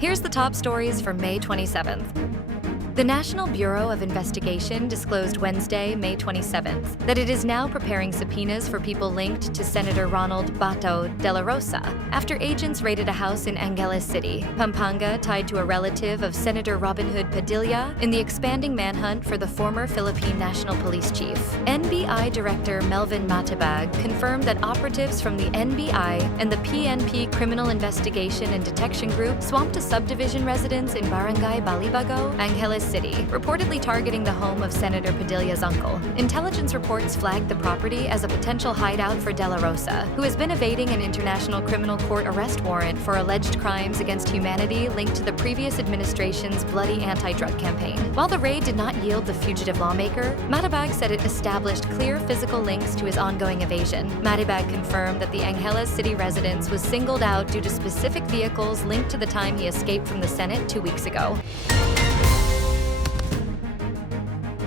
Here's the top stories for May 27th. The National Bureau of Investigation disclosed Wednesday, May 27th, that it is now preparing subpoenas for people linked to Senator Ronald Bato de la Rosa after agents raided a house in Angeles City, Pampanga, tied to a relative of Senator Robin Hood Padilla in the expanding manhunt for the former Philippine National Police Chief. NBI Director Melvin Matibag confirmed that operatives from the NBI and the PNP Criminal Investigation and Detection Group swamped a subdivision residence in Barangay Balibago, Angeles City, reportedly targeting the home of Senator Padilla's uncle. Intelligence reports flagged the property as a potential hideout for De La Rosa, who has been evading an international criminal court arrest warrant for alleged crimes against humanity linked to the previous administration's bloody anti-drug campaign. While the raid did not yield the fugitive lawmaker, Matibag said it established clear physical links to his ongoing evasion. Matibag confirmed that the Angeles City residence was singled out due to specific vehicles linked to the time he escaped from the Senate 2 weeks ago.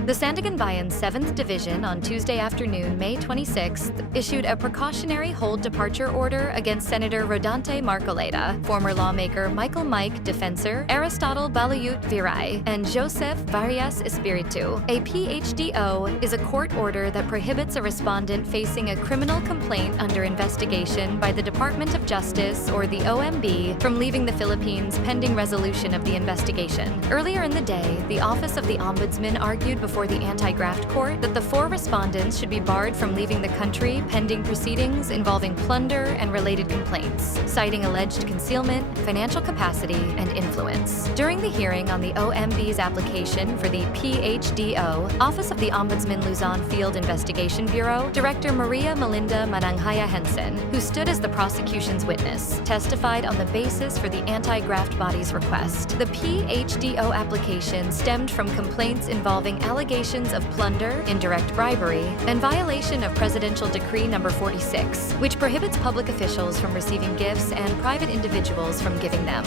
The Sandiganbayan 7th Division on Tuesday afternoon, May 26th, issued a precautionary hold departure order against Senator Rodante Marcoleta, former lawmaker Michael Mike Defensor, Aristotle Balayut Viray, and Joseph Varias Espiritu. A PHDO is a court order that prohibits a respondent facing a criminal complaint under investigation by the Department of Justice or the OMB from leaving the Philippines pending resolution of the investigation. Earlier in the day, the Office of the Ombudsman argued before the anti-graft court that the 4 respondents should be barred from leaving the country pending proceedings involving plunder and related complaints, citing alleged concealment, financial capacity, and influence. During the hearing on the OMB's application for the PHDO, Office of the Ombudsman Luzon Field Investigation Bureau, Director Maria Melinda Mananghaya Henson, who stood as the prosecution's witness, testified on the basis for the anti-graft body's request. The PHDO application stemmed from complaints involving allegations of plunder, indirect bribery, and violation of Presidential Decree No. 46, which prohibits public officials from receiving gifts and private individuals from giving them.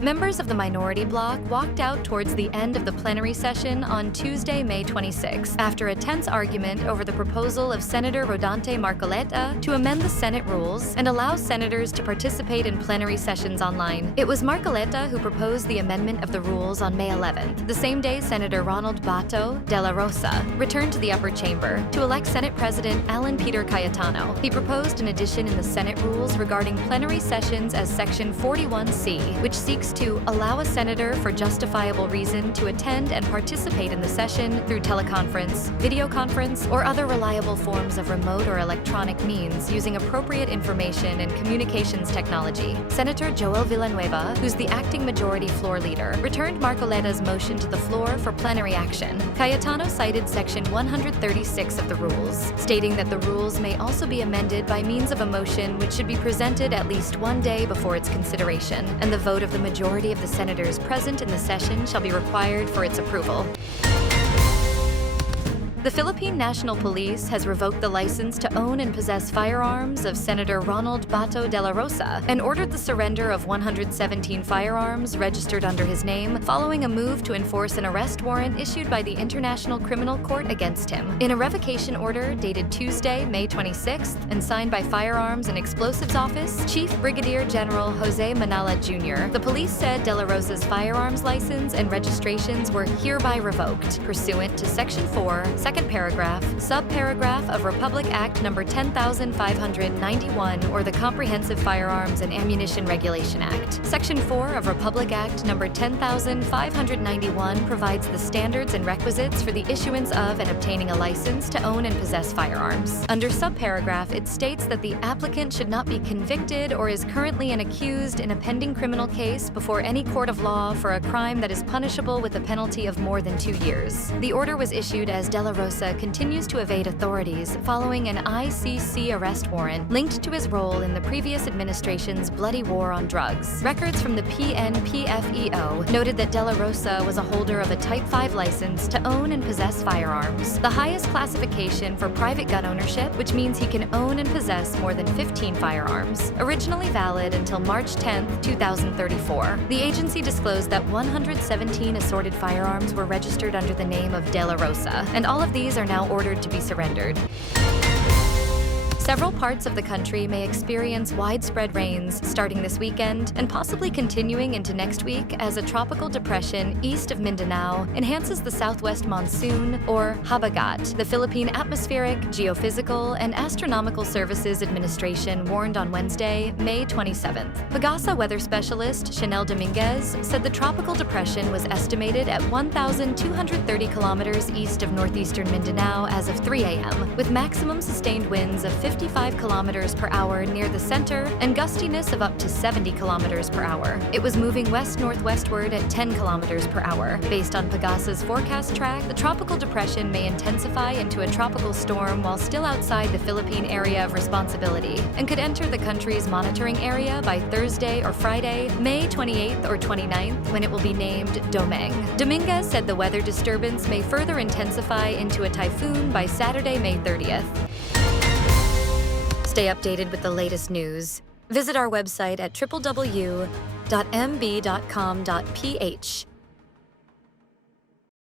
Members of the minority bloc walked out towards the end of the plenary session on Tuesday, May 26, after a tense argument over the proposal of Senator Rodante Marcoleta to amend the Senate rules and allow senators to participate in plenary sessions online. It was Marcoleta who proposed the amendment of the rules on May 11th, the same day Senator Ronald Bato de la Rosa returned to the upper chamber to elect Senate President Alan Peter Cayetano. He proposed an addition in the Senate rules regarding plenary sessions as Section 41C, which seeks to allow a senator for justifiable reason to attend and participate in the session through teleconference, video conference, or other reliable forms of remote or electronic means using appropriate information and communications technology. Senator Joel Villanueva, who's the acting majority floor leader, returned Marcoleta's motion to the floor for plenary action. Cayetano cited Section 136 of the rules, stating that the rules may also be amended by means of a motion which should be presented at least 1 day before its consideration, and the vote of the majority of the senators present in the session shall be required for its approval. The Philippine National Police has revoked the license to own and possess firearms of Senator Ronald Bato de la Rosa and ordered the surrender of 117 firearms registered under his name following a move to enforce an arrest warrant issued by the International Criminal Court against him. In a revocation order dated Tuesday, May 26th, and signed by Firearms and Explosives Office, Chief Brigadier General Jose Manala Jr., the police said de la Rosa's firearms license and registrations were hereby revoked, pursuant to Section 4, Second Paragraph, Subparagraph of Republic Act No. 10,591 or the Comprehensive Firearms and Ammunition Regulation Act. Section 4 of Republic Act No. 10,591 provides the standards and requisites for the issuance of and obtaining a license to own and possess firearms. Under subparagraph, it states that the applicant should not be convicted or is currently an accused in a pending criminal case before any court of law for a crime that is punishable with a penalty of more than 2 years. The order was issued as De La Rosa continues to evade authorities following an ICC arrest warrant linked to his role in the previous administration's bloody war on drugs. Records from the PNPFEO noted that De La Rosa was a holder of a Type 5 license to own and possess firearms, the highest classification for private gun ownership, which means he can own and possess more than 15 firearms. Originally valid until March 10, 2034, the agency disclosed that 117 assorted firearms were registered under the name of De La Rosa, and all of these are now ordered to be surrendered. Several parts of the country may experience widespread rains starting this weekend and possibly continuing into next week as a tropical depression east of Mindanao enhances the southwest monsoon, or habagat. The Philippine Atmospheric, Geophysical, and Astronomical Services Administration warned on Wednesday, May 27th. PAGASA weather specialist Chanel Dominguez said the tropical depression was estimated at 1,230 kilometers east of northeastern Mindanao as of 3 a.m., with maximum sustained winds of 55 kilometers per hour near the center and gustiness of up to 70 kilometers per hour. It was moving west-northwestward at 10 kilometers per hour. Based on PAGASA's forecast track, the tropical depression may intensify into a tropical storm while still outside the Philippine area of responsibility and could enter the country's monitoring area by Thursday or Friday, May 28th or 29th, when it will be named Domeng. Dominguez said the weather disturbance may further intensify into a typhoon by Saturday, May 30th. Stay updated with the latest news. Visit our website at www.mb.com.ph.